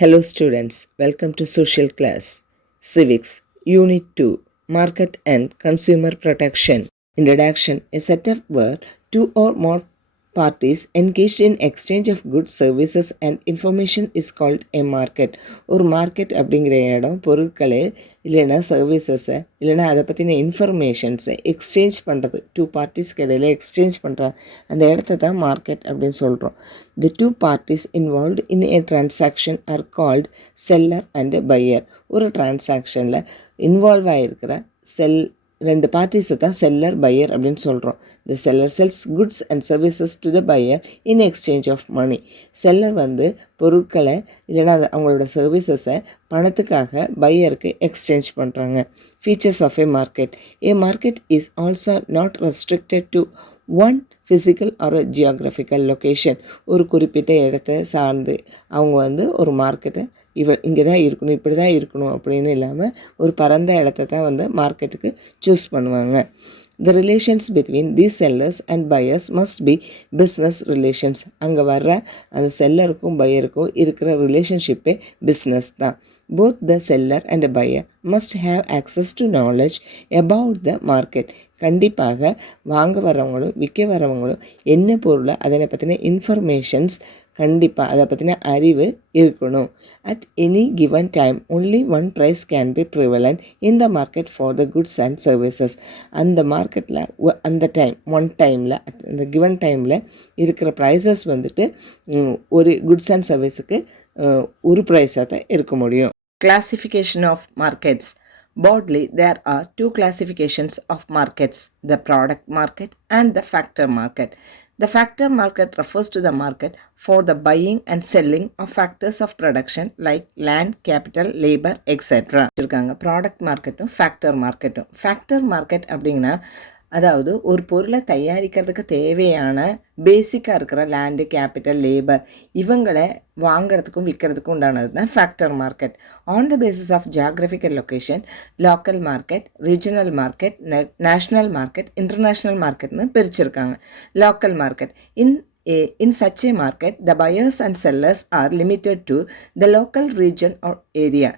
Hello students, welcome to Social Class, Civics, Unit 2, Market and Consumer Protection. Introduction, a setup where two or more parties engaged in exchange of goods, services and information is called a market. ஒரு market அப்படிங்கிற இடம் பொருட்களை இல்லைன்னா சர்வீசஸை இல்லைன்னா அதை பற்றின இன்ஃபர்மேஷன்ஸை exchange பண்ணுறது, two பார்ட்டிஸ்க்கு இடையில எக்ஸ்சேஞ்ச் பண்ணுற அந்த இடத்த தான் மார்க்கெட் அப்படின்னு சொல்கிறோம். The two parties involved in a transaction are called seller and buyer. ஒரு டிரான்சாக்ஷனில் இன்வால்வ் ஆகிருக்கிற ரெண்டு பார்ட்டிஸை தான் செல்லர் பையர் அப்படின்னு சொல்கிறோம். The seller sells goods and services to the buyer in exchange of money. Seller வந்து பொருட்களை இல்லைன்னா அவங்களோட சர்வீசஸை பணத்துக்காக பையருக்கு எக்ஸ்சேஞ்ச் பண்ணுறாங்க. Features of a market. A market is also not restricted to one physical or geographical location. ஒரு குறிப்பிட்ட இடத்த சார்ந்து அவங்க வந்து ஒரு மார்க்கெட்டை இங்கே தான் இருக்கணும், இப்படி தான் இருக்கணும் அப்படின்னு இல்லாமல் ஒரு பரந்த இடத்த தான் வந்து மார்க்கெட்டுக்கு சூஸ் பண்ணுவாங்க. The relations between these sellers and buyers must be business relations. அங்கே வர்ற அந்த செல்லருக்கும் பையருக்கும் இருக்கிற ரிலேஷன்ஷிப்பே பிஸ்னஸ் தான். Both the seller and the buyer must have access to knowledge about the market. கண்டிப்பாக வாங்க வர்றவங்களும் விற்க வர்றவங்களும் என்ன பொருளை அதனை பற்றின இன்ஃபர்மேஷன்ஸ் கண்டிப்பாக அதை பற்றின அறிவு இருக்கணும். At any given time, only one price can be prevalent in the market for the goods and services. அந்த மார்க்கெட்டில் அந்த டைமில் அந்த கிவன் டைமில் இருக்கிற ப்ரைஸஸ் வந்துட்டு ஒரு குட்ஸ் அண்ட் சர்வீஸுக்கு ஒரு ப்ரைஸாக தான் இருக்க முடியும். Classification of markets. Broadly, there are two classifications of markets, the product market and the factor market. The factor market refers to the market for the buying and selling of factors of production like land, capital, labor, etc. Product market, factor market. Factor market அப்படிங்கன்னா அதாவது ஒரு பொருளை தயாரிக்கிறதுக்கு தேவையான பேசிக்காக இருக்கிற land, capital, labour இவங்களை வாங்கிறதுக்கும் விற்கிறதுக்கும் உண்டானது தான் factor market. On the basis of geographical location, local market, regional market, national market, international மார்க்கெட்னு பிரிச்சிருக்காங்க. Local market. In such a market, the buyers and sellers are limited to the local region or area.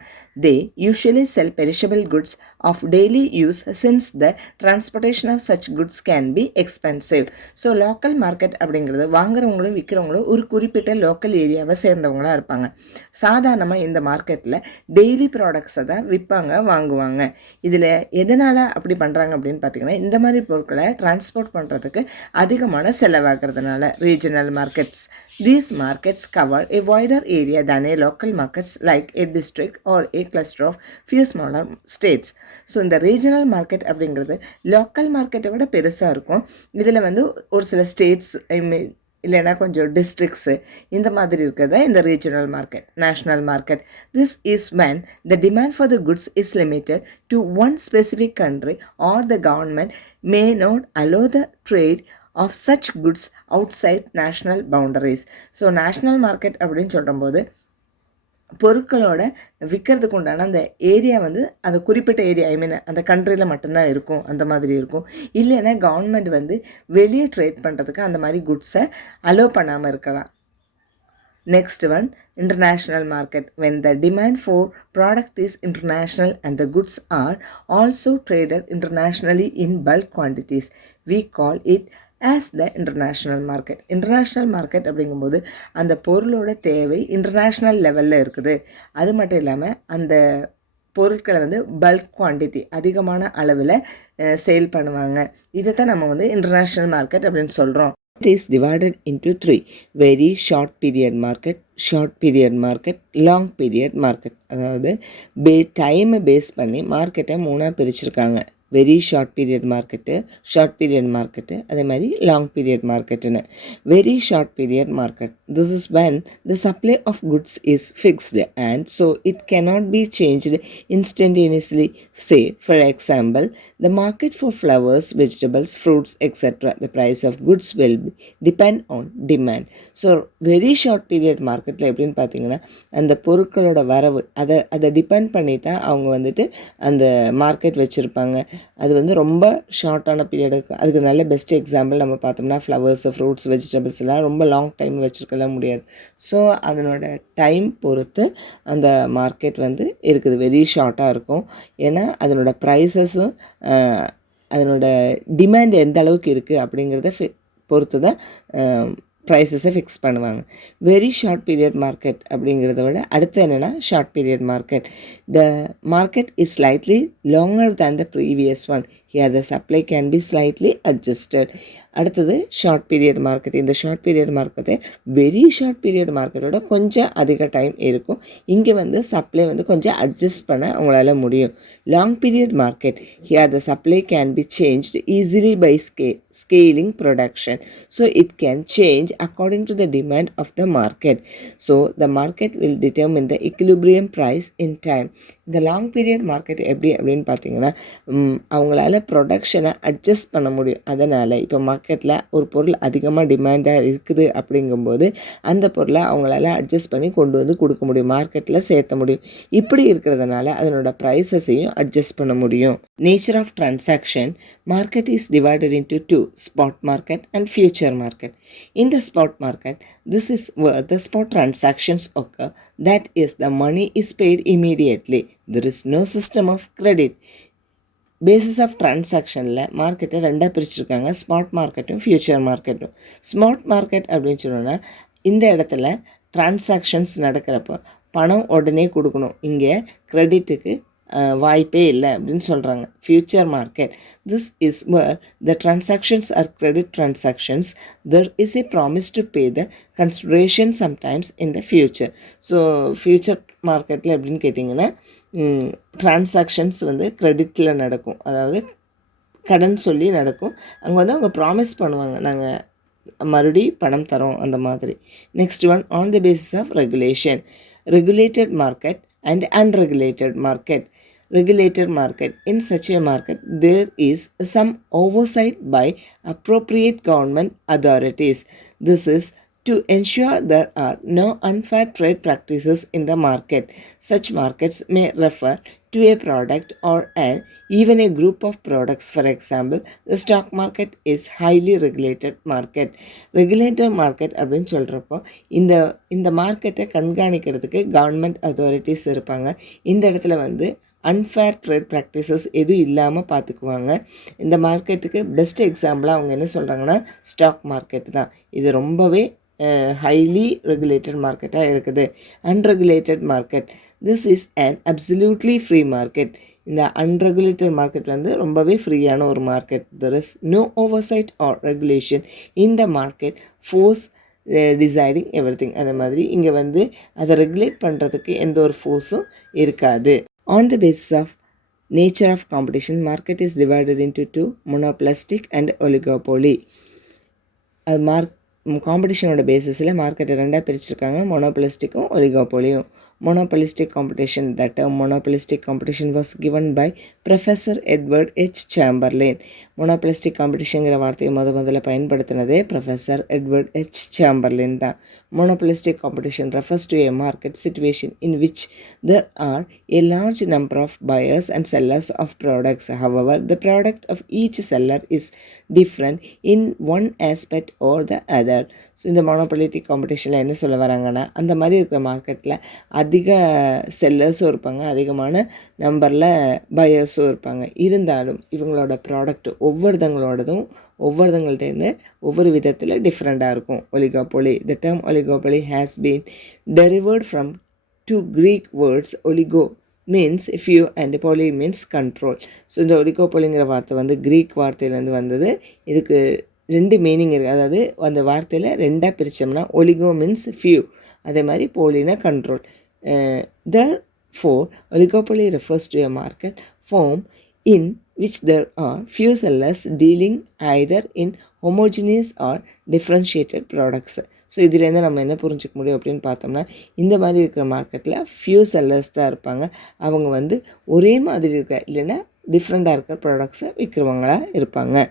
They usually sell perishable goods of daily use since the transportation of such goods can be expensive. So local market அப்படிங்கிறது வாங்குறவங்களும் விற்கிறவங்களும் ஒரு குறிப்பிட்ட local ஏரியாவை சேர்ந்தவங்களாக இருப்பாங்க. சாதாரணமாக இந்த மார்க்கெட்டில் daily ப்ராடக்ட்ஸை தான் விற்பாங்க, வாங்குவாங்க. இதில் எதனால் அப்படி பண்ணுறாங்க அப்படின்னு பார்த்தீங்கன்னா, இந்த மாதிரி பொருட்களை டிரான்ஸ்போர்ட் பண்ணுறதுக்கு அதிகமான செலவாகிறதுனால. Regional markets. These markets cover a wider area than a local markets like a district or a cluster of few smaller states. So இந்த ரீஜனல் மார்க்கெட் அப்படிங்கிறது லோக்கல் மார்க்கெட்டை விட பெருசாக இருக்கும். இதில் வந்து ஒரு சில ஸ்டேட்ஸ் இல்லைன்னா கொஞ்சம் டிஸ்ட்ரிக்ஸு இந்த மாதிரி இருக்கிறத இந்த regional market. National market. This is when the demand for the goods is limited to one specific country or the government may not allow the trade of such goods outside national boundaries. So national market அப்படின்னு சொல்லும்போது பொருட்களோட விற்கிறதுக்கு உண்டான அந்த area வந்து அந்த குறிப்பிட்ட area அந்த கண்ட்ரியில் மட்டும்தான் இருக்கும், அந்த மாதிரி இருக்கும். இல்லைன்னா கவர்மெண்ட் வந்து வெளியே ட்ரேட் பண்ணுறதுக்கு அந்த மாதிரி குட்ஸை அலோவ் பண்ணாமல் இருக்கலாம். Next one, international market. When the demand for product is international and the goods are also traded internationally in bulk quantities, we call it as the international market. International market அப்படிங்கும்போது அந்த பொருளோட தேவை international லெவலில் இருக்குது. அது மட்டும் இல்லாமல் அந்த பொருட்களை வந்து பல்க் குவான்டிட்டி அதிகமான அளவில் சேல் பண்ணுவாங்க. இதை தான் நம்ம வந்து இன்டர்நேஷ்னல் மார்க்கெட் அப்படின்னு சொல்கிறோம். It is divided into three: very short period market, short period market, long period market. அதாவது டைமை பேஸ் பண்ணி மார்க்கெட்டை மூணாக பிரிச்சிருக்காங்க. வெரி ஷார்ட் பீரியட் மார்க்கெட்டு, அதே மாதிரி லாங் பீரியட் மார்க்கெட்டுன்னு. Very short period market, this is when the supply of goods is fixed and so it cannot be changed instantaneously. Say, for example, the market for flowers, vegetables, fruits, etc. The price of goods will depend on demand. So very short period மார்க்கெட்டில் எப்படின்னு பார்த்தீங்கன்னா, அந்த பொருட்களோட வரவு அதை depend பண்ணி தான் அவங்க வந்துட்டு அந்த மார்க்கெட் வச்சுருப்பாங்க. அது வந்து ரொம்ப ஷார்ட்டான பீரியடுக்கு அதுக்கு நல்ல பெஸ்ட் எக்ஸாம்பிள் நம்ம பார்த்தோம்னா ஃப்ளவர்ஸு, ஃப்ரூட்ஸ், வெஜிடபிள்ஸ் எல்லாம் ரொம்ப லாங் டைம் வச்சுருக்கலாம் முடியாது. ஸோ அதனோட டைம் பொறுத்து அந்த மார்க்கெட் வந்து இருக்குது, வெரி ஷார்ட்டாக இருக்கும். ஏன்னா அதனோட ப்ரைஸஸும் அதனோட டிமாண்ட் எந்த அளவுக்கு இருக்குது அப்படிங்கிறத பொறுத்து தான் ப்ரைஸஸை ஃபிக்ஸ் பண்ணுவாங்க. வெரி ஷார்ட் பீரியட் மார்க்கெட் அப்படிங்கிறத விட அடுத்து என்னென்னா short period market. The market is slightly longer than the previous one. Here the supply can be slightly adjusted. அடுத்தது ஷார்ட் பீரியட் மார்க்கெட். இந்த short period market very short period மார்க்கெட்டோட கொஞ்சம் அதிக time இருக்கும். இங்கே வந்து சப்ளை வந்து கொஞ்சம் அட்ஜஸ்ட் பண்ண அவங்களால முடியும். Long period market. Here the supply can be changed easily by scaling production. So it can change according to the demand of the market. So the market will determine the equilibrium price in time. இந்த long period market எப்படி அப்படின்னு பார்த்தீங்கன்னா அவங்களால ப்ரொடக்ஷனை adjust பண்ண முடியும். அதனால் இப்போ மார்க்கெட்டில் ஒரு பொருள் அதிகமாக டிமாண்டாக இருக்குது அப்படிங்கும்போது அந்த பொருளை அவங்களால அட்ஜஸ்ட் பண்ணி கொண்டு வந்து கொடுக்க முடியும், மார்க்கெட்டில் சேர்த்த முடியும். இப்படி இருக்கிறதுனால அதனோட ப்ரைஸஸையும் அட்ஜஸ்ட் பண்ண முடியும். Nature of transaction. Market is divided into two, spot market and future market. In the spot market, this is where the spot transactions occur. That is, the money is paid immediately. There is no system of credit. Basis of ட்ரான்சாக்ஷனில் மார்க்கெட்டை ரெண்டாக பிரிச்சுருக்காங்க, spot மார்க்கெட்டும் future மார்க்கெட்டும். Spot market அப்படின்னு சொன்னோன்னா இந்த இடத்துல ட்ரான்சாக்ஷன்ஸ் நடக்கிறப்போ பணம் உடனே கொடுக்கணும், இங்கே க்ரெடிட்டுக்கு வாய்ப்பே இல்லை அப்படின்னு சொல்கிறாங்க. Future market. This is where the transactions are credit transactions. There is a promise to pay the consideration sometimes in the future. So future மார்க்கெட்டில் எப்படின்னு கேட்டிங்கன்னா ட்ரான்சாக்ஷன்ஸ் வந்து க்ரெடிட்டில் நடக்கும், அதாவது கடன் சொல்லி நடக்கும். அங்கே வந்து அவங்க ப்ராமிஸ் பண்ணுவாங்க, நாங்கள் மறுபடி பணம் தரோம் அந்த மாதிரி. Next one, on the basis of regulation. Regulated market and unregulated market. Regulated market. In such a market, there is some oversight by appropriate government authorities. This is to ensure there are no unfair trade practices in the market. Such markets may refer to a product or even a group of products. For example, the stock market is highly regulated market. Regulated market அப்படின்னு சொல்கிறப்போ இந்த மார்க்கெட்டை கண்காணிக்கிறதுக்கு government authorities இருப்பாங்க. இந்த இடத்துல வந்து unfair trade practices எதுவும் இல்லாமல் பார்த்துக்குவாங்க. இந்த மார்க்கெட்டுக்கு பெஸ்ட் எக்ஸாம்பிளாக அவங்க என்ன சொல்கிறாங்கன்னா ஸ்டாக் மார்க்கெட் தான். இது ரொம்பவே ஹைலி ரெகுலேட்டட் மார்க்கெட்டாக இருக்குது. Unregulated market. This is an absolutely free market. இந்த அன்ரெகுலேட்டட் மார்க்கெட் வந்து ரொம்பவே ஃப்ரீயான ஒரு market. There is no oversight or regulation in the market force deciding everything. அந்த மாதிரி இங்கே வந்து அதை ரெகுலேட் பண்ணுறதுக்கு எந்த ஒரு ஃபோர்ஸும் இருக்காது. On the basis of nature of competition, market is divided into two, monopolistic and oligopoly. அது காம்படிஷனோட பேசிஸில் மார்க்கெட்டை ரெண்டாக பிரிச்சுருக்காங்க, மொனோபலிஸ்டிக்கும் ஒலிகோபோலியும். Monopolistic competition. The term monopolistic competition was given by Professor Edward H. Chamberlain. Monopolistic competitionங்கிற வார்த்தையை முதல்ல பயன்படுத்தினதே ப்ரொஃபஸர் எட்வர்ட் ஹெச் சாம்பர்லின் தான். Monopolistic competition refers to a market situation in which there are a large number of buyers and sellers of products. However, the product of each seller is different in one aspect or the other. So இந்த மோனோபொலிட்டிக் காம்படிஷனில் என்ன சொல்ல வராங்கன்னா, அந்த மாதிரி இருக்கிற மார்க்கெட்டில் அதிக செல்லர்ஸும் இருப்பாங்க, அதிகமான நம்பரில் பையர்ஸும் இருப்பாங்க. இருந்தாலும் இவங்களோட ப்ராடக்ட் ஒவ்வொருத்தங்கள்டேருந்து ஒவ்வொரு விதத்தில் டிஃப்ரெண்ட்டாக இருக்கும். Oligopoly. The term oligopoly has been derived from two Greek words. Oligo means few and poly means control. So இந்த ஒலிகோபோலிங்கிற வார்த்தை வந்து க்ரீக் வார்த்தையிலேருந்து வந்தது. இதுக்கு ரெண்டு மீனிங் இருக்குது. அதாவது அந்த வார்த்தையில் ரெண்டாக பிரித்தோம்னா ஒலிகோ மீன்ஸ் ஃபியூ, அதே மாதிரி போலினா control. Therefore, oligopoly refers to a market form in which there are few sellers dealing either in homogeneous or differentiated products. So இதுலேருந்து நம்ம என்ன புரிஞ்சிக்க முடியும் அப்படின்னு பார்த்தோம்னா, இந்த மாதிரி இருக்கிற மார்க்கெட்டில் ஃபியூ செல்லர்ஸ் தான் இருப்பாங்க. அவங்க வந்து ஒரே மாதிரி இருக்க இல்லைன்னா டிஃப்ரெண்ட்டாக இருக்கிற ப்ராடக்ட்ஸை விற்கிறவங்களாக இருப்பாங்க.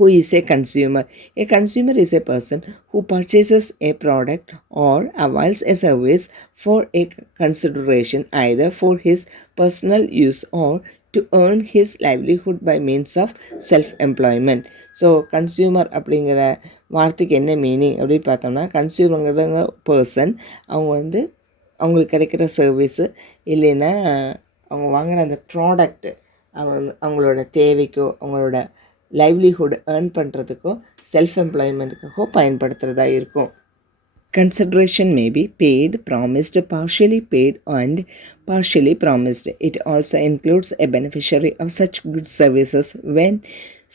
Who is a consumer? A consumer is a person who purchases a product or avails a service for a consideration, either for his personal use or to earn his livelihood by means of self-employment. So consumer அப்படிங்கிற வார்த்தைக்கு என்ன meaning அப்படின்னு பார்த்தோம்னா, கன்சியூமருங்கிற person அவங்க வந்து அவங்களுக்கு கிடைக்கிற service இல்லைன்னா அவங்க வாங்குகிற அந்த ப்ராடக்ட்டு அவங்களோட தேவைக்கோ அவங்களோட லைவ்லிஹுட் ஏர்ன் பண்ணுறதுக்கோ செல்ஃப் எம்ப்ளாய்மெண்ட்டுக்கோ பயன்படுத்துகிறதா இருக்கும். Consideration may be paid, promised, partially paid, and partially promised. It also includes a beneficiary of such goods services when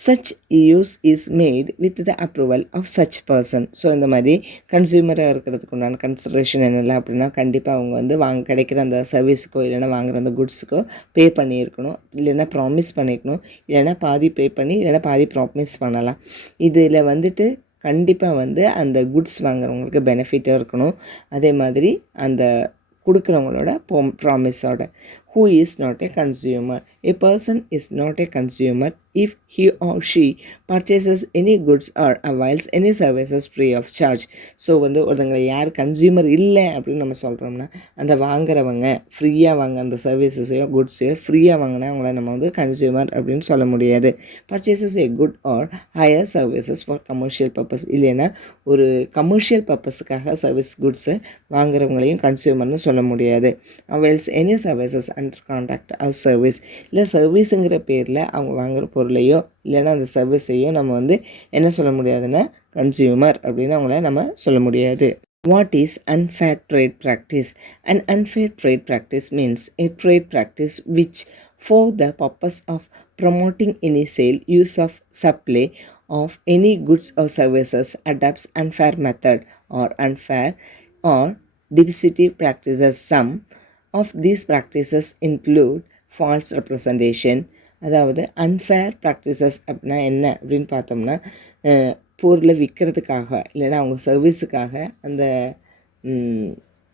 such use is made with the approval of such person. So இந்த மாதிரி கன்சியூமராக இருக்கிறதுக்கு உண்டான consideration என்னெல்லாம் அப்படின்னா, கண்டிப்பாக அவங்க வந்து கிடைக்கிற அந்த சர்வீஸுக்கோ இல்லைன்னா வாங்குகிற அந்த குட்ஸுக்கோ பே பண்ணியிருக்கணும், இல்லைன்னா ப்ராமிஸ் பண்ணியிருக்கணும், இல்லைன்னா பாதி பே பண்ணி இல்லைன்னா பாதி ப்ராமிஸ் பண்ணலாம். இதில் வந்துட்டு கண்டிப்பாக வந்து அந்த குட்ஸ் வாங்குறவங்களுக்கு பெனிஃபிட்டாக இருக்கணும். அதே மாதிரி அந்த கொடுக்குறவங்களோட ப்ராமிஸோட. Who is not a consumer? A person is not a consumer if he or she purchases any goods or avails any services free of charge. So வந்து ஒருத்தங்களை யார் கன்சியூமர் இல்லை அப்படின்னு நம்ம சொல்கிறோம்னா, அந்த வாங்குறவங்க ஃப்ரீயாக வாங்க அந்த சர்வீசஸையோ குட்ஸையோ ஃப்ரீயாக வாங்கினா அவங்கள நம்ம வந்து கன்சியூமர் அப்படின்னு சொல்ல முடியாது. Purchases A good or higher services for commercial purpose, இல்லைன்னா ஒரு கமர்ஷியல் பர்பஸுக்காக சர்வீஸ் குட்ஸை வாங்குறவங்களையும் கன்சியூமர்னு சொல்ல முடியாது. avails any services under contract or service, இல்லை சர்வீஸுங்கிற பேரில் அவங்க வாங்குகிற பொருளையோ இல்லைன்னா அந்த சர்வீஸையோ நம்ம வந்து என்ன சொல்ல முடியாதுன்னா கன்சியூமர் அப்படின்னு அவங்கள நம்ம சொல்ல முடியாது. What is unfair trade practice? An unfair trade practice means a trade practice which, for the purpose of promoting any sale, use of supply of any goods or services, adopts unfair method or unfair or deceptive practices. Some of these practices include false representation. அதாவது unfair practices அப்படின்னா என்ன அப்படின்னு பார்த்தோம்னா, பொருளை விற்கிறதுக்காக இல்லைன்னா அவங்க சர்வீஸுக்காக அந்த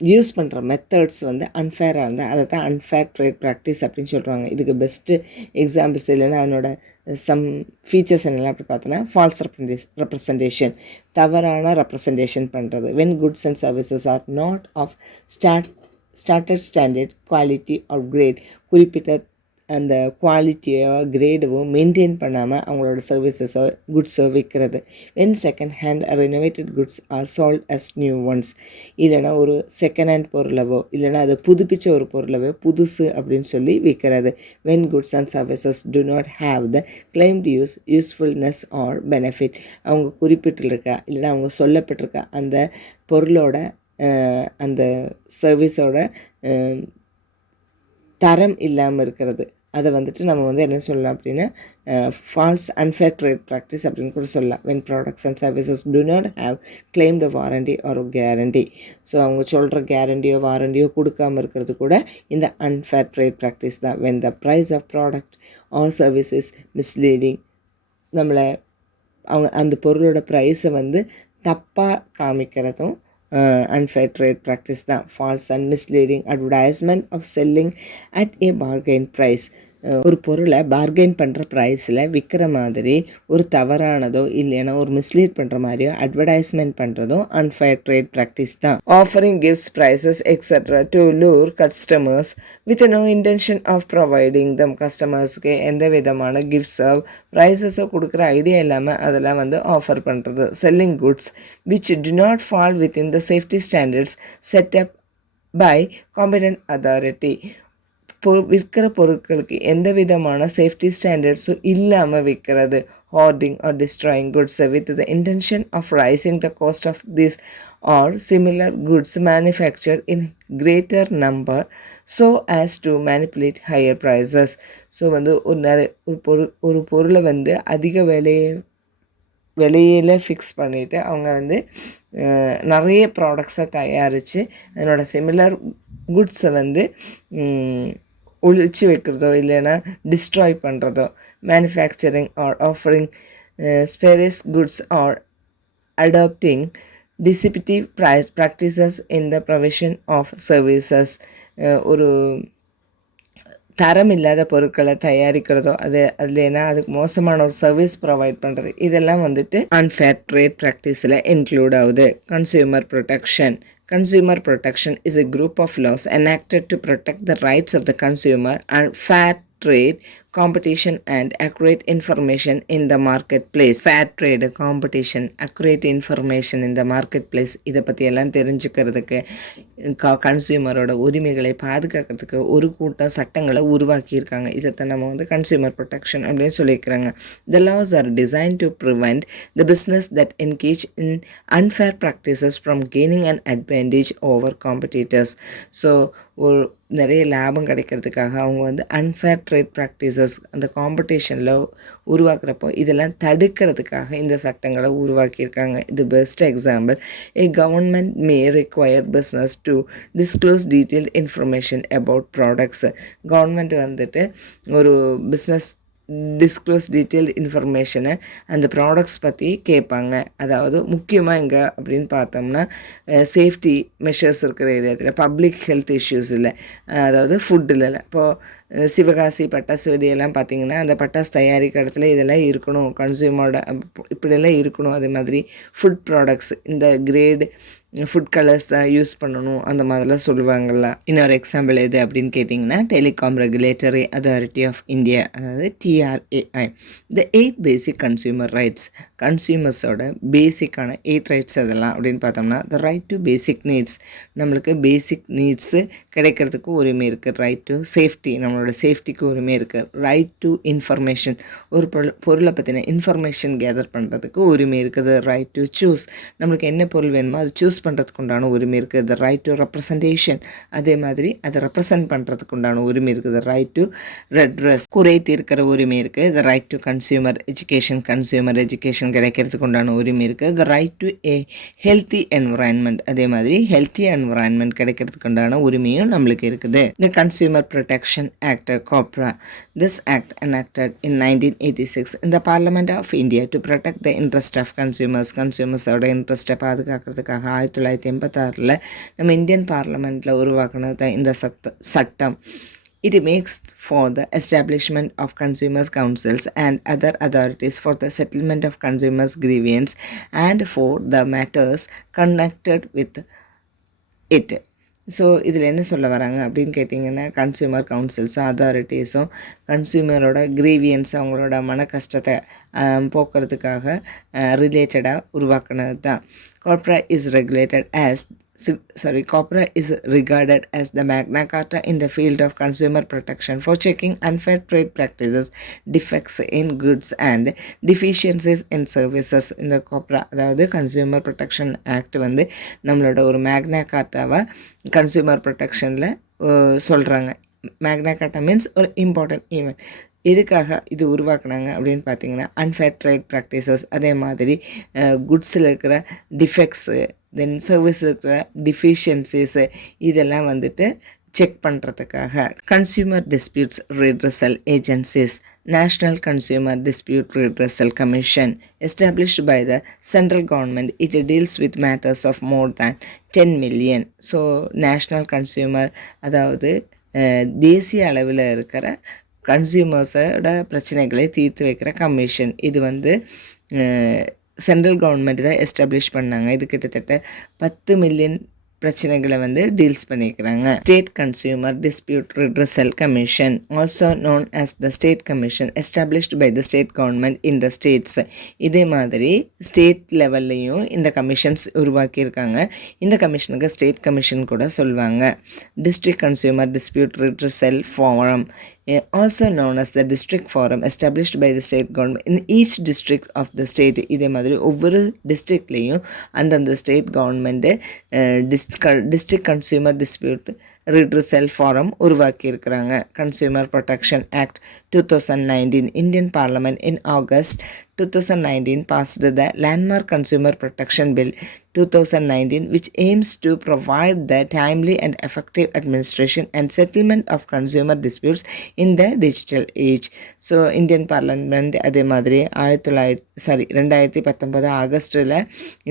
use பண்ணுற மெத்தட்ஸ் வந்து அன்ஃபேராக இருந்தால் அதை தான் அன்ஃபேர் ட்ரேட் ப்ராக்டிஸ் அப்படின்னு சொல்கிறாங்க. இதுக்கு பெஸ்ட்டு எக்ஸாம்பிள்ஸ் இல்லைன்னா அதனோட சம் ஃபீச்சர்ஸ் என்னெல்லாம் அப்படி பார்த்தோன்னா, ஃபால்ஸ் ரெப்ரசன்டேஷன், தவறான ரெப்ரசன்டேஷன் பண்ணுறது. When goods and services are not of standard standard quality or grade, குறிப்பிட்ட அந்த குவாலிட்டியோ கிரேடவோ மெயின்டைன் பண்ணாமல் அவங்களோட சர்வீசஸோ குட்ஸோ விற்கிறது. When second hand renovated goods are sold as new ones, இல்லைனா ஒரு செகண்ட் ஹேண்ட் பொருளவோ இல்லைனா அதை புதுப்பிச்ச ஒரு பொருளவோ புதுசு அப்படின்னு சொல்லி விற்கிறது. When goods and services do not have the claimed usefulness or benefit, அவங்க குறிப்பிட்டிருக்கா இல்லைனா அவங்க சொல்லப்பட்டிருக்கா அந்த பொருளோட அந்த சர்வீஸோட தரம் இல்லாமல் இருக்கிறது. அதை வந்துட்டு நம்ம வந்து என்ன சொல்லலாம் அப்படின்னா ஃபால்ஸ் அன்ஃபேர் ட்ரேட் ப்ராக்டிஸ் அப்படின்னு கூட சொல்லலாம். When products and services do not have claimed warranty or guarantee, so அவங்க சொல்கிற கேரண்டியோ வாரண்டியோ கொடுக்காமல் இருக்கிறது கூட இந்த அன்ஃபேர் ட்ரேட் ப்ராக்டிஸ் தான். When the price of product or service is misleading, நம்மளை அவங்க அந்த பொருளோட ப்ரைஸை வந்து தப்பாக காமிக்கிறதும் unfair trade practice தான். false and misleading advertisement of selling at a bargain price, ஒரு பொருளை பார்கெயின் பண்ணுற ப்ரைஸில் விற்கிற மாதிரி ஒரு தவறானதோ இல்லைன்னா ஒரு மிஸ்லீட் பண்ணுற மாதிரியோ அட்வர்டைஸ்மெண்ட் பண்ணுறதும் அன்ஃபேர் ட்ரேட் ப்ராக்டிஸ் தான். Offering gifts prizes extra to lure customers with no intention of providing them, கஸ்டமர்ஸ்க்கு எந்த விதமான கிஃப்ட்ஸோ ப்ரைஸஸோ கொடுக்குற ஐடியா இல்லாமல் அதெல்லாம் வந்து ஆஃபர் பண்ணுறது. Selling goods which do not fall within the safety standards set up by competent authority, விற்கிற பொருட்களுக்கு எந்த விதமான சேஃப்டி ஸ்டாண்டர்ட்ஸும் இல்லாமல் விற்கிறது. hoarding or destroying goods with the intention of raising the cost of this or similar goods manufactured in greater number so as to manipulate higher prices. So வந்து ஒரு பொருளை வந்து அதிக விலையில் ஃபிக்ஸ் பண்ணிவிட்டு அவங்க வந்து நிறைய ப்ராடக்ட்ஸை தயாரித்து அதனோட சிமிலர் குட்ஸை வந்து ஒழிச்சு வைக்கிறதோ இல்லைன்னா டிஸ்ட்ராய் பண்ணுறதோ. Manufacturing or offering spurious goods or adopting deceptive practices in the provision of services, ஒரு தரம் இல்லாத பொருட்களை தயாரிக்கிறதோ அதுலேனா அதுக்கு மோசமான ஒரு சர்வீஸ் ப்ரொவைட் பண்ணுறது, இதெல்லாம் வந்துட்டு அன்ஃபேர் ட்ரேட் ப்ராக்டிஸில் இன்க்ளூட் ஆகுது. Consumer protection. Consumer protection is a group of laws enacted to protect the rights of the consumer and fair trade, competition and accurate information in the marketplace. Fair trade, competition, accurate information in the marketplace. இதை பற்றி எல்லாம் தெரிஞ்சுக்கிறதுக்கு கன்சியூமரோட உரிமைகளை பாதுகாக்கிறதுக்கு ஒரு கூட்டம் சட்டங்களை உருவாக்கியிருக்காங்க. இதைத்தான் நம்ம வந்து கன்சியூமர் ப்ரொடெக்ஷன் அப்படின்னு சொல்லியிருக்கிறாங்க. The laws are designed to prevent the business that engage in unfair practices from gaining an advantage over competitors. So ஒரு நிறைய லாபம் கிடைக்கிறதுக்காக அவங்க வந்து அன்ஃபேர் ட்ரேட் ப்ராக்டிசஸ் அந்த காம்படிஷனில் உருவாக்குறப்போ இதெல்லாம் தடுக்கிறதுக்காக இந்த சட்டங்களை உருவாக்கியிருக்காங்க. இது best example. A government may require business to disclose detailed information about products. Government வந்துட்டு ஒரு பிஸ்னஸ் டிஸ்க்ளோஸ் டீட்டெயில்டு இன்ஃபர்மேஷனை அந்த ப்ராடக்ட்ஸ் பற்றி கேட்பாங்க. அதாவது முக்கியமாக எங்கே அப்படின்னு பார்த்தோம்னா சேஃப்டி மெஷர்ஸ் இருக்கிற ஏரியாத்தில், பப்ளிக் ஹெல்த் இஷ்யூஸ் இல்லை, அதாவது ஃபுட்டில் இல்லை. இப்போது சிவகாசி பட்டாசு வெடியெல்லாம் பார்த்திங்கன்னா அந்த பட்டாசு தயாரிக்கிற இடத்துல இதெல்லாம் இருக்கணும், கன்சியூமரோட இப்படியெல்லாம் இருக்கணும். அதே மாதிரி ஃபுட் ப்ராடக்ட்ஸ் இந்த கிரேடு ஃபுட் கலர்ஸ் தான் யூஸ் பண்ணணும் அந்த மாதிரிலாம் சொல்லுவாங்கள்ல. இன்னொரு எக்ஸாம்பிள் எது அப்படின்னு கேட்டிங்கன்னா Telecom Regulatory Authority of India, அதாவது TRAI. The 8 basic consumer rights, கன்சியூமர்ஸோட பேசிக்கான 8 ரைட்ஸ் அதெல்லாம் அப்படின்னு பார்த்தோம்னா the right to basic needs, நம்மளுக்கு பேசிக் நீட்ஸு கிடைக்கிறதுக்கு உரிமை இருக்குது. ரைட் டு சேஃப்டி, நம்மளோட சேஃப்டிக்கு உரிமை இருக்குது. ரைட் டு இன்ஃபர்மேஷன், ஒரு பொருளை பற்றின இன்ஃபர்மேஷன் கேதர் பண்ணுறதுக்கு உரிமை இருக்குது. ரைட் டு சூஸ், நம்மளுக்கு என்ன பொருள் வேணுமோ அது சூஸ் பண்ணுறதுக்கு உண்டான உரிமை இருக்குது. த ரைட் டு ரெப்ரசன்டேஷன், அதே மாதிரி அதை ரெப்ரசன்ட் பண்ணுறதுக்கு உண்டான உரிமை இருக்குது. ரைட் டு ரெட்ரஸ், குறை தீர்க்கிற உரிமை இருக்குது. த ரைட் டு கன்சியூமர் எஜுகேஷன் கிடைக்கிறதுக்கு உண்டான உரிமை இருக்குது. த right to A healthy environment, அதே மாதிரி ஹெல்த்தி என்விரான்மெண்ட் கிடைக்கிறதுக்கு உண்டான உரிமையும் நம்மளுக்கு இருக்குது. த consumer protection act COPRA. This act enacted in 1986 in the Parliament of India to protect the interest of கன்சியூமர்ஸோட இன்ட்ரெஸ்ட்டை பாதுகாக்கிறதுக்காக 1986 நம்ம இந்தியன் பார்லிமெண்ட்டில் உருவாக்குனது தான் இந்த சட்டம். It makes for the establishment of consumers councils and other authorities for the settlement of consumers grievance and for the matters connected with it. So இதில் என்ன சொல்ல வராங்க அப்படின்னு கேட்டிங்கன்னா கன்சியூமர் கவுன்சில்ஸும் அத்தாரிட்டிஸும் கன்சியூமரோட கிரீவியன்ஸ், அவங்களோட மன கஷ்டத்தை போக்குறதுக்காக ரிலேட்டடாக உருவாக்குனது தான். COPRA is regarded as the Magna Carta in the field of consumer protection for checking unfair trade practices, defects in goods and deficiencies in services. இந்த COPRA, அதாவது கன்சியூமர் ப்ரொடெக்ஷன் ஆக்ட் வந்து நம்மளோட ஒரு மேக்னா கார்ட்டாவை கன்சியூமர் ப்ரொடெக்ஷனில் சொல்கிறாங்க. மேக்னா கார்ட்டா மீன்ஸ் ஒரு important event. எதுக்காக இது உருவாக்குனாங்க அப்படின்னு பார்த்தீங்கன்னா அன்ஃபேர் ட்ரேட் ப்ராக்டிசஸ், அதே மாதிரி குட்ஸில் இருக்கிற டிஃபெக்ட்ஸு, தென் சர்வீஸ் இருக்கிற டிஃபிஷியன்சிஸு, இதெல்லாம் வந்துட்டு செக் பண்ணுறதுக்காக. Consumer disputes redressal agencies, National Consumer Dispute Redressal Commission, established by the central government. It deals with matters of more than 10 million. So national consumer, அதாவது தேசிய அளவில் இருக்கிற கன்சியூமர்ஸோட பிரச்சனைகளை தீர்த்து வைக்கிற கமிஷன். இது வந்து சென்ட்ரல் கவர்மெண்ட் தான் எஸ்டாப்ளிஷ் பண்ணாங்க. இது கிட்டத்தட்ட 10 மில்லியன் பிரச்சனைகளை வந்து டீல்ஸ் பண்ணிக்கிறாங்க. State consumer dispute redressal commission, also known as the state commission, established by the state government in the states. இதே மாதிரி ஸ்டேட் லெவல்லையும் இந்த கமிஷன்ஸ் உருவாக்கியிருக்காங்க. இந்த கமிஷனுக்கு ஸ்டேட் கமிஷன் கூட சொல்லுவாங்க. District consumer dispute redressal forum, also known as the district forum, established by the state government in each district of the state. இதே மாதிரி ஒவ்வொரு டிஸ்ட்ரிக்ட்லேயும் அந்தந்த state government district consumer dispute redressal forum உருவாக்கியிருக்கிறாங்க. Consumer protection act 2019, Indian Parliament in August 2019 passed the landmark Consumer Protection Bill 2019, which aims to provide the timely and effective administration and settlement of consumer disputes in the digital age. So Indian Parliament அதே மாதிரி 2019 ஆகஸ்டில்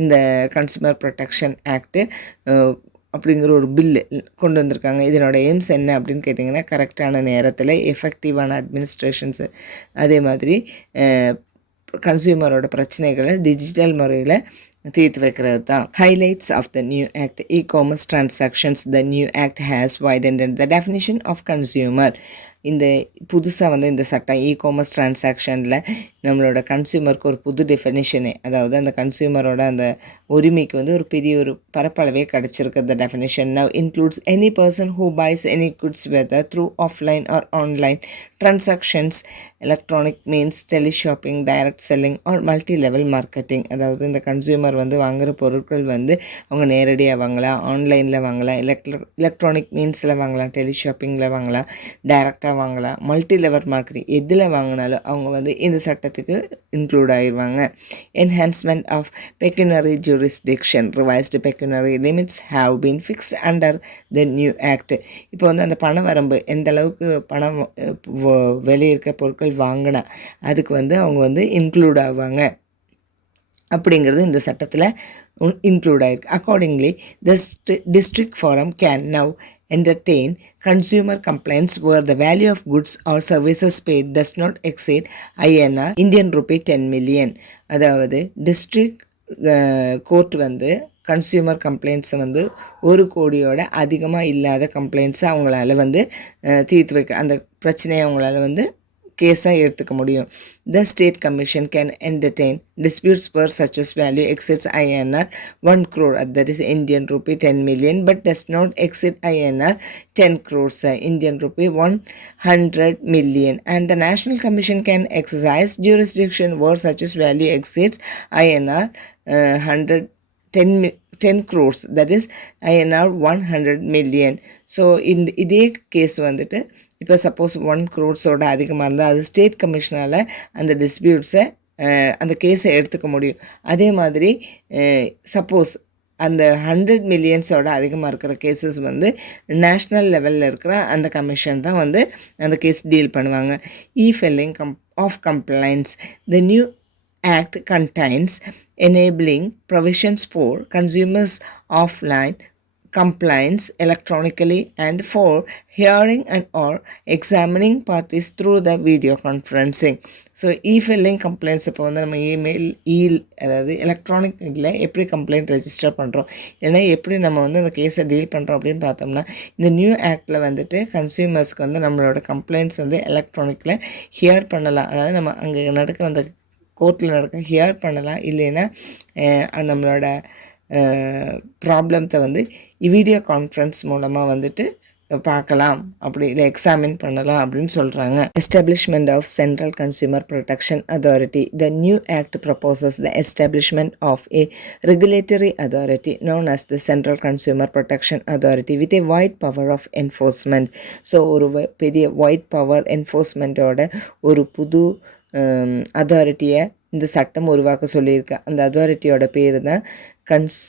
இந்த consumer protection act அப்படிங்கிற ஒரு bill கொண்டு வந்திருக்காங்க. இதனோட AIIMS என்ன அப்படின்னு கேட்டிங்கன்னா கரெக்டான நேரத்தில் எஃபெக்டிவான அட்மினிஸ்ட்ரேஷன்ஸு, அதே மாதிரி கன்சியூமரோட பிரச்சனைகளை டிஜிட்டல் முறையில் தீர்த்து வைக்கிறது தான். Highlights of the new act, e-commerce transactions. The new act has widened the definition of consumer. இந்த புதுசாக வந்து இந்த சட்டம் காமர்ஸ் டிரான்சாக்ஷனில் நம்மளோட கன்சியூமருக்கு ஒரு புது டெஃபினிஷனு, அதாவது அந்த கன்சியூமரோட அந்த உரிமைக்கு வந்து ஒரு பெரிய ஒரு பரப்பளவே கிடச்சிருக்கு. The definition now includes any person who buys any goods whether through offline or online transactions, electronic means, teleshopping, direct selling or multi-level marketing. அதாவது இந்த கன்சியூமர் வந்து வாங்குகிற பொருட்கள் வந்து அவங்க நேரடியாக வாங்கலாம், ஆன்லைனில் வாங்கலாம், எலக்ட்ரானிக் மீன்ஸில் வாங்கலாம், டெலிஷாப்பிங்கில் வாங்கலாம், டைரெக்டாக வாங்கலாம், மல்டி லெவல் மார்க்கெட்டிங் எதில் வாங்கினாலும் அவங்க வந்து இந்த சட்டத்துக்கு இன்க்ளூட் ஆகிடுவாங்க. Enhancement of pecuniary jurisdiction, revised pecuniary limits have been fixed under the new act. இப்போ வந்து அந்த பண வரம்பு எந்த அளவுக்கு பணம் வெளியே இருக்கிற பொருட்கள் வாங்கினா அதுக்கு வந்து அவங்க வந்து இன்க்ளூட் ஆவாங்க அப்படிங்கிறது இந்த சட்டத்தில் இன்க்ளூட் ஆகிருக்கு. Accordingly the district forum can now entertain consumer complaints where the value of goods or services paid does not exceed INR Indian rupee 10 million. அதாவது டிஸ்ட்ரிக்ட் கோர்ட் வந்து கன்சியூமர் கம்ப்ளைண்ட்ஸை வந்து 1 கோடியோட அதிகமாக இல்லாத கம்ப்ளைண்ட்ஸை அவங்களால வந்து தீர்த்து வைக்க, அந்த பிரச்சனையை அவங்களால வந்து கேஸாக எடுத்துக்க முடியும். The state commission can entertain disputes where such as value exceeds INR 1 crore, that is Indian rupee 10 million, but does not exceed INR 10 crores, Indian rupee 100 million. And the national commission can exercise jurisdiction where such as value exceeds INR 10 crores, that is INR 100 million. So இதே case வந்துட்டு இப்போ suppose 1 crores அதிகமாக இருந்தால் அது state கமிஷனால் அந்த டிஸ்பியூட்ஸை அந்த கேஸை எடுத்துக்க முடியும். அதே மாதிரி சப்போஸ் அந்த 100 millions அதிகமாக இருக்கிற கேசஸ் வந்து நேஷ்னல் லெவலில் இருக்கிற அந்த கமிஷன் தான் வந்து அந்த கேஸ் டீல் பண்ணுவாங்க. Filing of complaints. The new Act contains enabling provisions for consumers offline complaints electronically and for hearing and or examining parties through the video conferencing. So filing complaints இப்போ வந்து நம்ம email அதாவது எலக்ட்ரானிக்கில் எப்படி complaint register பண்ணுறோம், ஏன்னா எப்படி நம்ம வந்து அந்த கேஸை டீல் பண்ணுறோம் அப்படின்னு பார்த்தோம்னா இந்த நியூ ஆக்டில் வந்துட்டு கன்சியூமர்ஸ்க்கு வந்து நம்மளோட கம்ப்ளைண்ட்ஸ் வந்து எலக்ட்ரானிக்கில் ஹியர் பண்ணலாம். அதாவது நம்ம அங்கே நடக்கிற அந்த கோர்ட்டில் நடக்க ஹியர் பண்ணலாம், இல்லைன்னா நம்மளோட ப்ராப்ளத்தை வந்து வீடியோ கான்ஃபரன்ஸ் மூலமாக வந்துட்டு பார்க்கலாம், அப்படி இல்லை எக்ஸாமின் பண்ணலாம் அப்படின்னு சொல்கிறாங்க. Establishment of central consumer protection authority. The new act proposes the establishment of a regulatory authority known as the Central Consumer Protection Authority with a wide power of enforcement. So ஒரு பெரிய white power என்ஃபோர்ஸ்மெண்ட்டோட ஒரு புது அத்தாரிட்டியை இந்த சட்டம் உருவாக்க சொல்லியிருக்கு. அந்த அத்தாரிட்டியோட பேர் தான்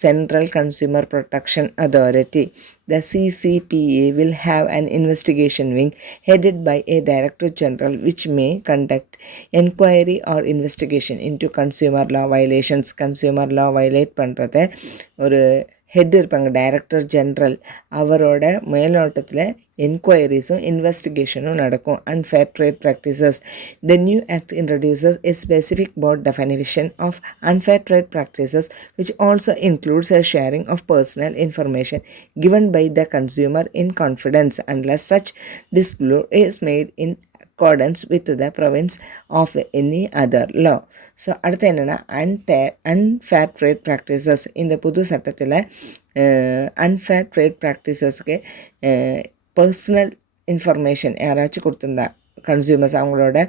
Central Consumer Protection Authority. The CCPA will have an investigation wing headed by a Director General which may conduct inquiry or investigation into consumer law violations. Consumer law violate பண்ணுறத ஒரு ஹெட் இருப்பாங்க, டைரக்டர் ஜென்ரல், அவரோட மேலோட்டத்தில் என்கொயரிஸும் இன்வெஸ்டிகேஷனும் நடக்கும். Unfair trade practices. The new act introduces a specific broad definition of unfair trade practices which also includes a sharing of personal information given by the consumer in confidence unless such disclosure is made in accordance with the province of any other law. So அடுத்து என்னென்னா unfair trade practices. இந்த புது சட்டத்தில் unfair trade ப்ராக்டிசஸ்க்கு personal information யாராச்சும் கொடுத்துருந்தா consumers அவங்களோட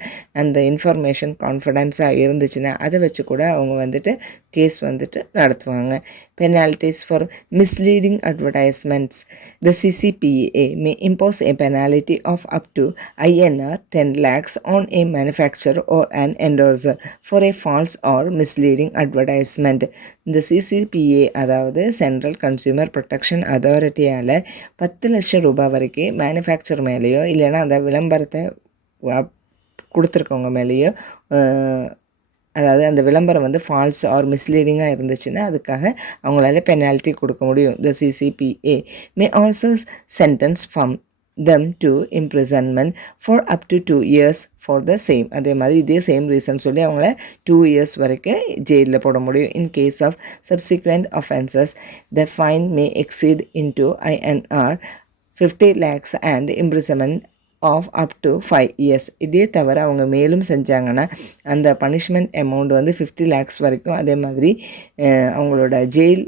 அந்த information கான்ஃபிடென்ஸாக இருந்துச்சுன்னா அதை வச்சு கூட அவங்க வந்துட்டு கேஸ் வந்துட்டு நடத்துவாங்க. Penalties for misleading advertisements. The CCPA may impose a penalty of up to INR 10 lakhs on a manufacturer or an endorser for a false or misleading advertisement. The CCPA அதாவது central consumer protection அத்தாரிட்டியால் 10 லட்சம் ரூபாய் வரைக்கும் manufacture மேலேயோ இல்லைன்னா அந்த விளம்பரத்தை கொடுத்துருக்கவங்க மேலேயோ, அதாவது அந்த விளம்பரம் வந்து ஃபால்ஸ் ஆர் மிஸ்லீடிங்காக இருந்துச்சுன்னா அதுக்காக அவங்களால பெனால்ட்டி கொடுக்க முடியும். த CCPA may also sentence from them to imprisonment for up to 2 years for the same. அதே மாதிரி இதே சேம் ரீசன் சொல்லி அவங்கள 2 years வரைக்கும் ஜெயிலில் போட முடியும். In case of subsequent offenses, the fine may exceed into INR 50 lakhs and imprisonment of up to 5 years. இதே தவிர அவங்க மேலும் செஞ்சாங்கன்னா அந்த பனிஷ்மெண்ட் அமௌண்ட் வந்து 50 lakhs வரைக்கும், அதே மாதிரி அவங்களோட ஜெயில்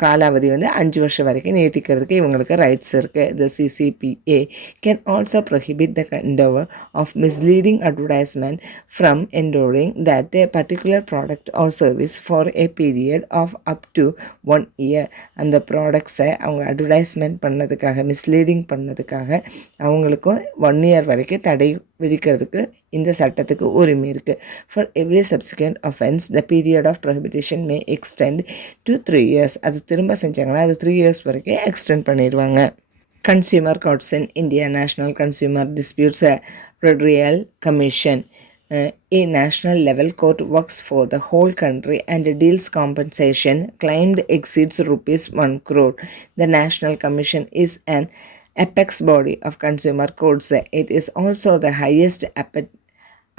காலாவதி வந்து 5 வருஷம் வரைக்கும் நீட்டிக்கிறதுக்கு இவங்களுக்கு ரைட்ஸ் இருக்குது. The CCPA can also prohibit the endeavor of misleading advertisement from enduring that a particular product or service for a period of up to 1 year. அந்த ப்ராடக்ட்ஸை அவங்க அட்வர்டைஸ்மெண்ட் பண்ணதுக்காக, மிஸ்லீடிங் பண்ணதுக்காக அவங்களுக்கும் 1 year வரைக்கும் தடை விதிக்கிறதுக்கு இந்த சட்டத்துக்கு உரிமை இருக்குது. For every subsequent offense, the period of prohibition may extend to 3 years. அது திரும்ப செஞ்சாங்கன்னா அது 3 years வரைக்கும் எக்ஸ்டெண்ட் பண்ணிடுவாங்க. Consumer Courts in India. National Consumer Disputes Redressal Commission. A national level court works for the whole country and deals compensation claimed exceeds rupees 1 crore. The National Commission is an apex body of consumer courts. It is also the highest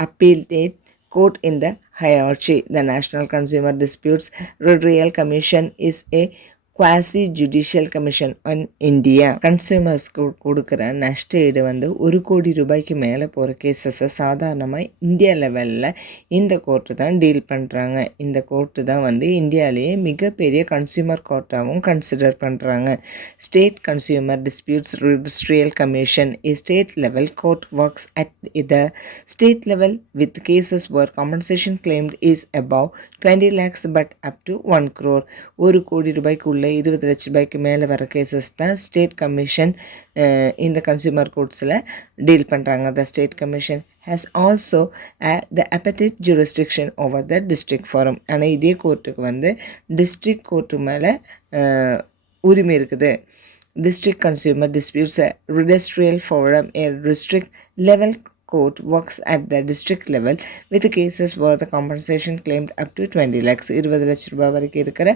appellate court in the hierarchy. The National Consumer Disputes Redressal Commission is a quasi-judicial commission on India. கன்சியூமர்ஸ்க்கு கொடுக்குற நஷ்ட ஈடு வந்து 1 கோடி ரூபாய்க்கு மேலே போகிற கேசஸை சாதாரணமாக India லெவலில் இந்த கோர்ட்டு தான் டீல் பண்ணுறாங்க. இந்த கோர்ட்டு தான் வந்து இந்தியாவிலேயே மிகப்பெரிய கன்சியூமர் கோர்ட்டாகவும் கன்சிடர் பண்ணுறாங்க. ஸ்டேட் கன்சியூமர் டிஸ்பியூட்ஸ் ரெஜிஸ்ட்ரியல் commission. A state level court works at the state level with cases where compensation claimed is above 20 lakhs but up to 1 crore. 1 கோடி ரூபாய்க்கு உள்ள 20 லட்ச ரூபாய்க்கு மேலே வர கேசஸ் தான் ஸ்டேட் கமிஷன் இந்த கன்சியூமர் கோர்ட்ஸில் டீல் பண்ணுறாங்க. த state commission has also the appellate jurisdiction over the district forum. ஆனால் இதே கோர்ட்டுக்கு வந்து டிஸ்ட்ரிக்ட் கோர்ட்டு மேலே உரிமை இருக்குது. District Consumer Disputes Redressal Forum. A district level court works at the district level with cases where the compensation claimed up to 20 lakhs. 20 லட்ச ரூபாய் வரைக்கும் இருக்கிற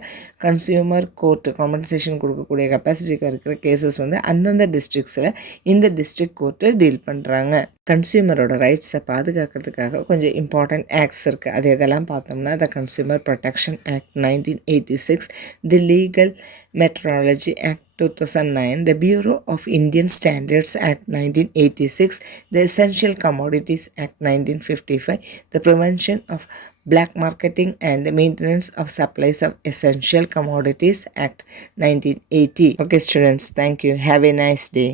கன்சியூமர் கோர்ட் காம்பன்சேஷன் கொடுக்கக்கூடிய கெப்பாசிட்டிக்கு இருக்கிற கேசஸ் வந்து அந்தந்த டிஸ்ட்ரிக்ஸில் இந்த டிஸ்ட்ரிக்ட் கோர்ட்டு டீல் பண்ணுறாங்க. கன்சியூமரோட ரைட்ஸை பாதுகாக்கிறதுக்காக கொஞ்சம் இம்பார்ட்டன்ட் ஆக்ட்ஸ் இருக்குது. அது எதெல்லாம் பார்த்தோம்னா the consumer protection act 1986, the legal metrology act 2009, the Bureau of Indian Standards Act 1986, the Essential Commodities Act 1955, the Prevention of Black Marketing and Maintenance of Supplies of Essential Commodities Act 1980. Okay students, thank you. Have a nice day.